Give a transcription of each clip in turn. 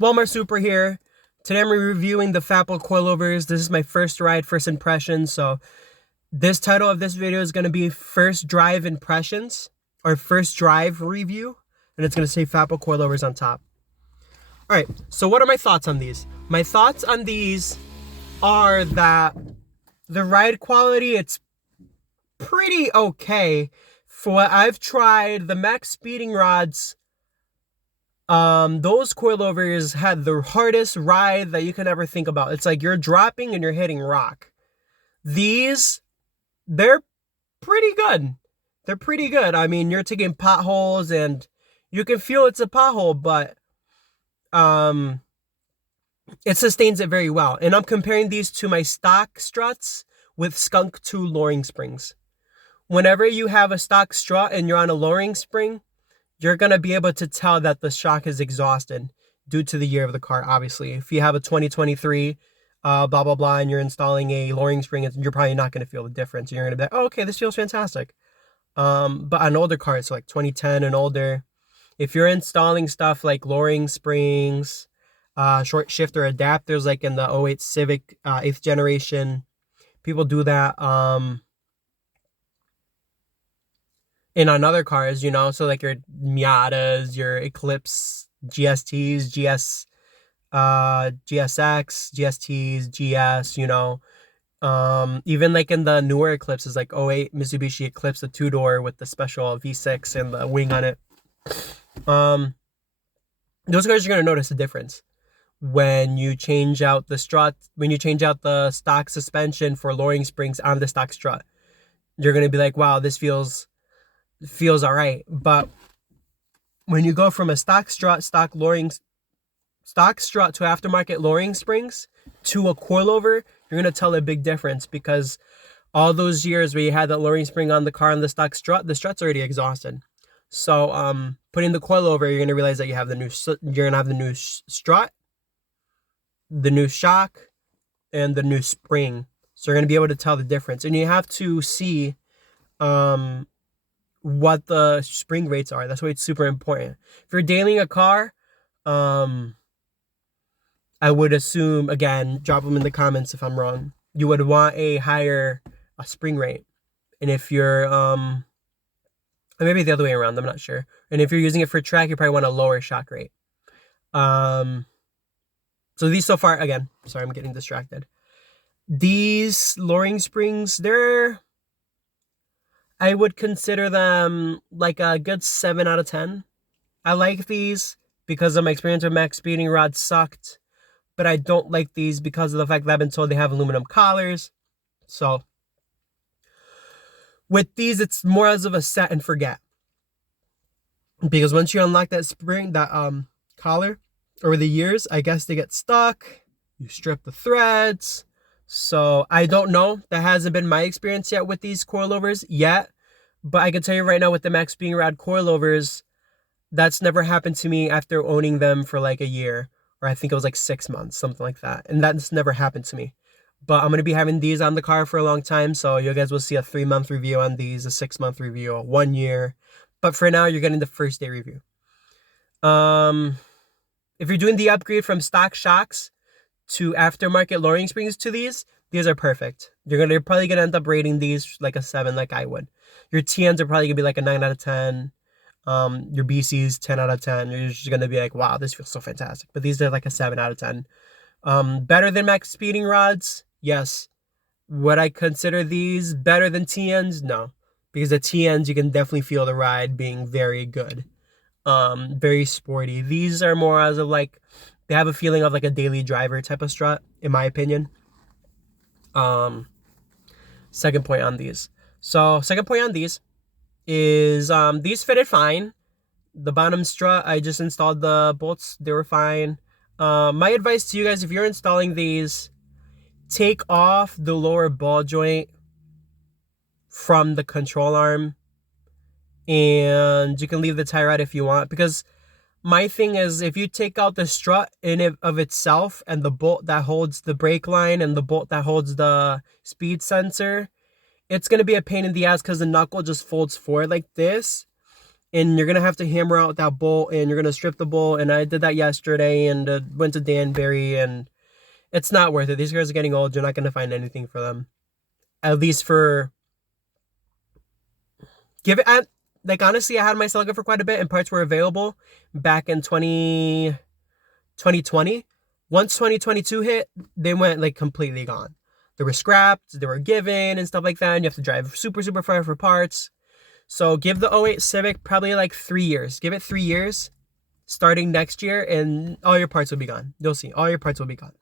Walmart Super here. Today I'm reviewing the FAPO Coilovers. This is my first ride, first impression. So this title of this video is going to be First Drive Impressions or First Drive Review. And it's going to say FAPO Coilovers on top. Alright, so what are my thoughts on these? My thoughts on these are that the ride quality, it's pretty okay. For what I've tried, the MaxPeedingRods, those coilovers had the hardest ride that you can ever think about. It's like you're dropping and you're hitting rock. These, they're pretty good. They're pretty good. I mean, you're taking potholes and you can feel it's a pothole, but it sustains it very well. And I'm comparing these to my stock struts with Skunk 2 lowering springs. Whenever you have a stock strut and you're on a lowering spring, you're going to be able to tell that the shock is exhausted due to the year of the car, obviously. If you have a 2023, blah, blah, blah, and you're installing a lowering spring, you're probably not going to feel the difference. You're going to be like, oh, okay, this feels fantastic. But on older cars, so like 2010 and older, if you're installing stuff like lowering springs, short shifter adapters, like in the '08 Civic 8th generation, people do that. And on other cars, you know, so like your Miatas, your Eclipse, GSTs, GSX, GSTs, GS, you know. Even like in the newer Eclipses, like '08 Mitsubishi Eclipse, the two-door with the special V6 and the wing on it. Those guys are going to notice a difference when you change out the strut, when you change out the stock suspension for lowering springs on the stock strut. You're going to be like, wow, this feels all right. But when you go from a stock strut to aftermarket lowering springs to a coilover, you're going to tell a big difference, because all those years where you had that lowering spring on the car on the stock strut, the strut's already exhausted. So putting the coilover, you're going to realize that you're going to have the new strut, the new shock, and the new spring. So you're going to be able to tell the difference. And you have to see what the spring rates are. That's why it's super important. If you're dailying a car, I would assume, again, drop them in the comments if I'm wrong, you would want a higher spring rate. And if you're, or maybe the other way around, I'm not sure. And if you're using it for track, you probably want a lower shock rate. So these so far, again, sorry, I'm getting distracted. These lowering springs, I would consider them like a good 7 out of 10. I like these because of my experience with MaxPeedingRods sucked, but I don't like these because of the fact that I've been told they have aluminum collars. So with these, it's more as of a set and forget, because once you unlock that spring, that collar, over the years, I guess they get stuck. You strip the threads. So I don't know. That hasn't been my experience yet with these coilovers yet. But I can tell you right now, with the MaxPeedingRod coilovers, that's never happened to me after owning them for like a year. Or I think it was like 6 months, something like that. And that's never happened to me. But I'm going to be having these on the car for a long time. So you guys will see a 3-month review on these, a 6-month review, a 1 year. But for now, you're getting the first day review. If you're doing the upgrade from stock shocks to aftermarket lowering springs to these are perfect. You're probably gonna end up rating these like a 7, like I would. Your TNs are probably gonna be like a 9 out of 10. Your BCs 10 out of 10. You're just gonna be like, wow, this feels so fantastic. But these are like a 7 out of 10. Better than MaxPeedingRods? Yes. Would I consider these better than TNs? No. Because the TNs, you can definitely feel the ride being very good. Very sporty. These are more as of like, they have a feeling of like a daily driver type of strut, in my opinion. Second point on these. So second point on these is these fitted fine. The bottom strut, I just installed the bolts. They were fine. My advice to you guys, if you're installing these, take off the lower ball joint from the control arm. And you can leave the tie rod if you want, because my thing is, if you take out the strut in it of itself and the bolt that holds the brake line and the bolt that holds the speed sensor, it's going to be a pain in the ass because the knuckle just folds forward like this. and you're gonna have to hammer out that bolt, and you're gonna strip the bolt. And I did that yesterday, and went to Danbury, and it's not worth it. These cars are getting old. You're not gonna find anything for them, at least for give it. Like honestly, I had my Celica for quite a bit, and parts were available back in 2020. Once 2022 hit, they went like completely gone. They were scrapped, they were given and stuff like that, and you have to drive super, super far for parts. So give the '08 Civic probably like 3 years. Give it 3 years starting next year, and all your parts will be gone. You'll see, all your parts will be gone.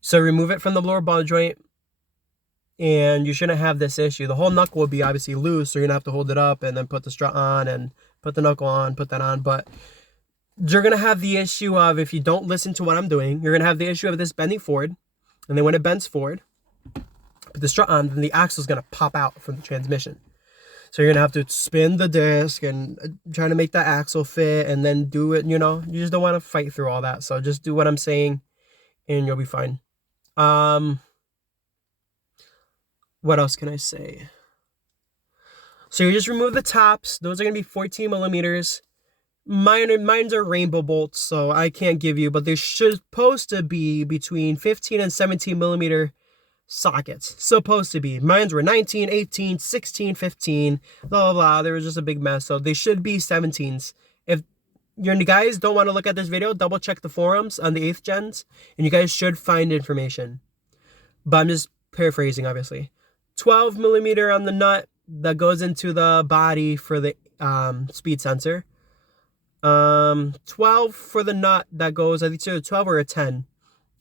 So remove it from the lower ball joint, and you shouldn't have this issue. The whole knuckle will be obviously loose, so you're gonna have to hold it up and then put the strut on and put the knuckle on, put that on. But you're gonna have the issue of, if you don't listen to what I'm doing, you're gonna have the issue of this bending forward, and then when it bends forward, put the strut on, then the axle is gonna pop out from the transmission. So you're gonna have to spin the disc and try to make that axle fit, and then do it. You know, you just don't want to fight through all that. So just do what I'm saying, and you'll be fine. What else can I say? So you just remove the tops. Those are gonna be 14 millimeters. Mine's are rainbow bolts, so I can't give you, but they're supposed to be between 15 and 17 millimeter sockets. Supposed to be. Mine's were 19, 18, 16, 15, blah, blah, blah. There was just a big mess, so they should be 17s. If you guys don't want to look at this video, double check the forums on the 8th gens, and you guys should find information. But I'm just paraphrasing, obviously. 12 millimeter on the nut that goes into the body for the speed sensor. 12 for the nut that goes, I think it's a 12 or a 10,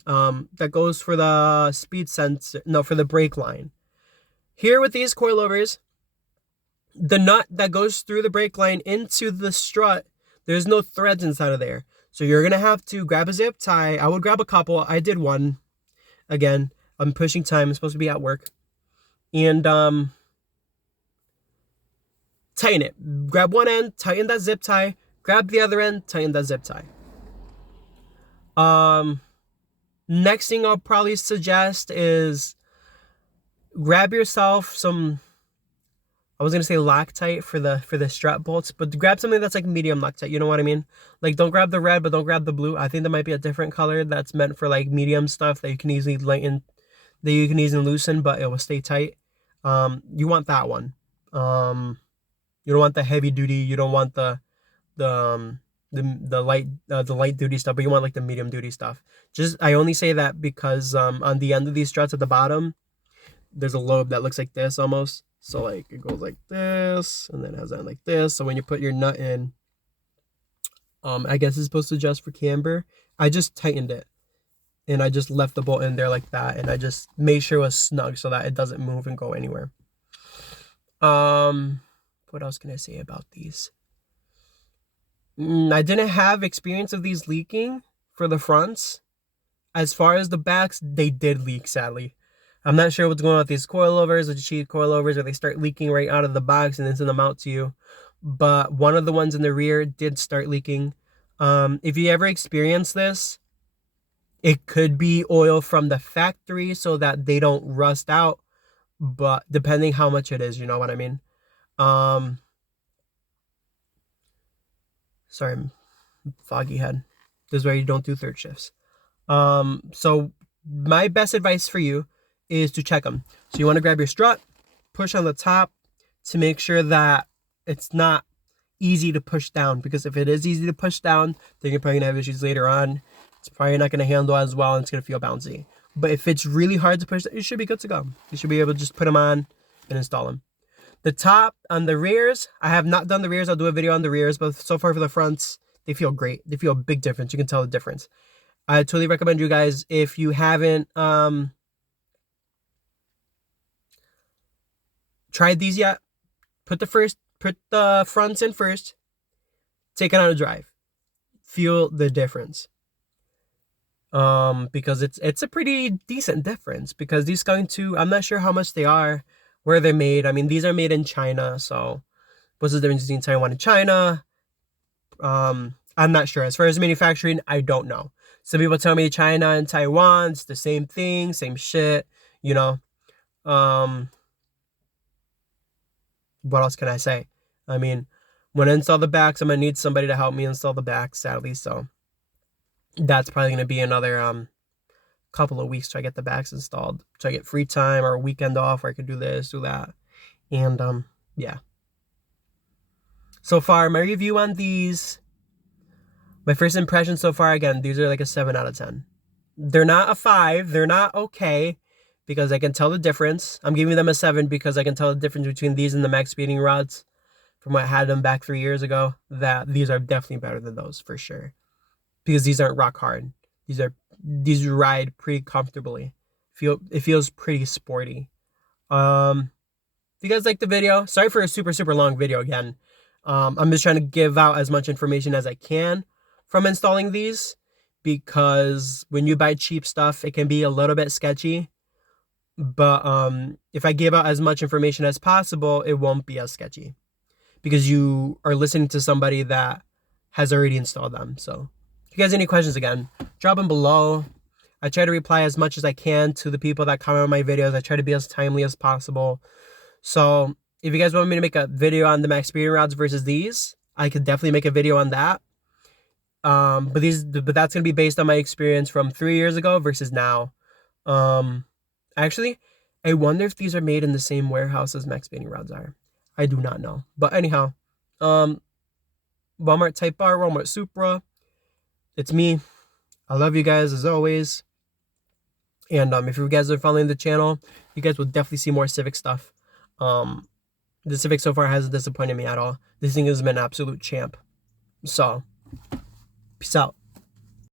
that goes for the speed sensor, no, for the brake line. Here with these coilovers, the nut that goes through the brake line into the strut, there's no threads inside of there. So you're going to have to grab a zip tie. I would grab a couple. I did one. Again, I'm pushing time. I'm supposed to be at work. And, tighten it. Grab one end, tighten that zip tie. Grab the other end, tighten that zip tie. Next thing I'll probably suggest is grab yourself some, I was gonna say Loctite for the strap bolts, but grab something that's like medium Loctite. You know what I mean? Like, don't grab the red, but don't grab the blue. I think there might be a different color that's meant for like medium stuff that you can easily lighten, that you can easily loosen, but it will stay tight. You want that one. You don't want the heavy duty. You don't want the light duty stuff, but you want like the medium duty stuff. Just, I only say that because on the end of these struts at the bottom, there's a lobe that looks like this almost. So like it goes like this, and then it has that like this. So when you put your nut in, I guess it's supposed to adjust for camber. I just tightened it, and I just left the bolt in there like that, and I just made sure it was snug so that it doesn't move and go anywhere. What else can I say about these? I didn't have experience of these leaking for the fronts. As far as the backs, they did leak, sadly. I'm not sure what's going on with these coilovers, or the cheap coilovers, where they start leaking right out of the box and then send them out to you. But one of the ones in the rear did start leaking. If you ever experience this, it could be oil from the factory so that they don't rust out. But depending how much it is, you know what I mean? Sorry, foggy head. This is where you don't do third shifts. So my best advice for you is to check them. So you want to grab your strut, push on the top to make sure that it's not easy to push down, because if it is easy to push down, then you're probably gonna have issues later on. It's probably not gonna handle as well, and it's gonna feel bouncy. But if it's really hard to push, you should be good to go. You should be able to just put them on and install them. The top on the rears, I have not done the rears. I'll do a video on the rears, but so far for the fronts, they feel great. They feel a big difference. You can tell the difference. I totally recommend you guys, if you haven't tried these yet, put the fronts in first, take it on a drive, feel the difference. Because it's a pretty decent difference, because these Skunk 2, I'm not sure how much they are, where they're made. I mean, these are made in China, so what's the difference between Taiwan and China? I'm not sure. As far as manufacturing, I don't know. Some people tell me China and Taiwan, it's the same thing, same shit, you know. what else can I say? I mean, when I install the backs, I'm gonna need somebody to help me install the backs, sadly. So that's probably gonna be another couple of weeks till I get the backs installed. So I get free time or a weekend off where I could do this, do that. And yeah. So far, my review on these, my first impression so far, again, these are like a 7 out of 10. They're not a 5. They're not okay because I can tell the difference. I'm giving them a 7 because I can tell the difference between these and the MaxPeedingRods from what I had them back 3 years ago. That these are definitely better than those for sure. Because these aren't rock hard. These ride pretty comfortably. It feels pretty sporty. If you guys like the video, sorry for a super long video again. I'm just trying to give out as much information as I can from installing these, because when you buy cheap stuff, it can be a little bit sketchy. But if I give out as much information as possible, it won't be as sketchy because you are listening to somebody that has already installed them. So if you guys have any questions, again, drop them below. I try to reply as much as I can to the people that comment on my videos. I try to be as timely as possible. So if you guys want me to make a video on the MaxPeedingRods versus these, I could definitely make a video on that. But that's gonna be based on my experience from 3 years ago versus now. Actually, I wonder if these are made in the same warehouse as MaxPeedingRods are. I do not know. But anyhow, Walmart Type R, Walmart Supra. It's me. I love you guys as always. And if you guys are following the channel, you guys will definitely see more Civic stuff. The Civic so far hasn't disappointed me at all. This thing has been an absolute champ. So, peace out.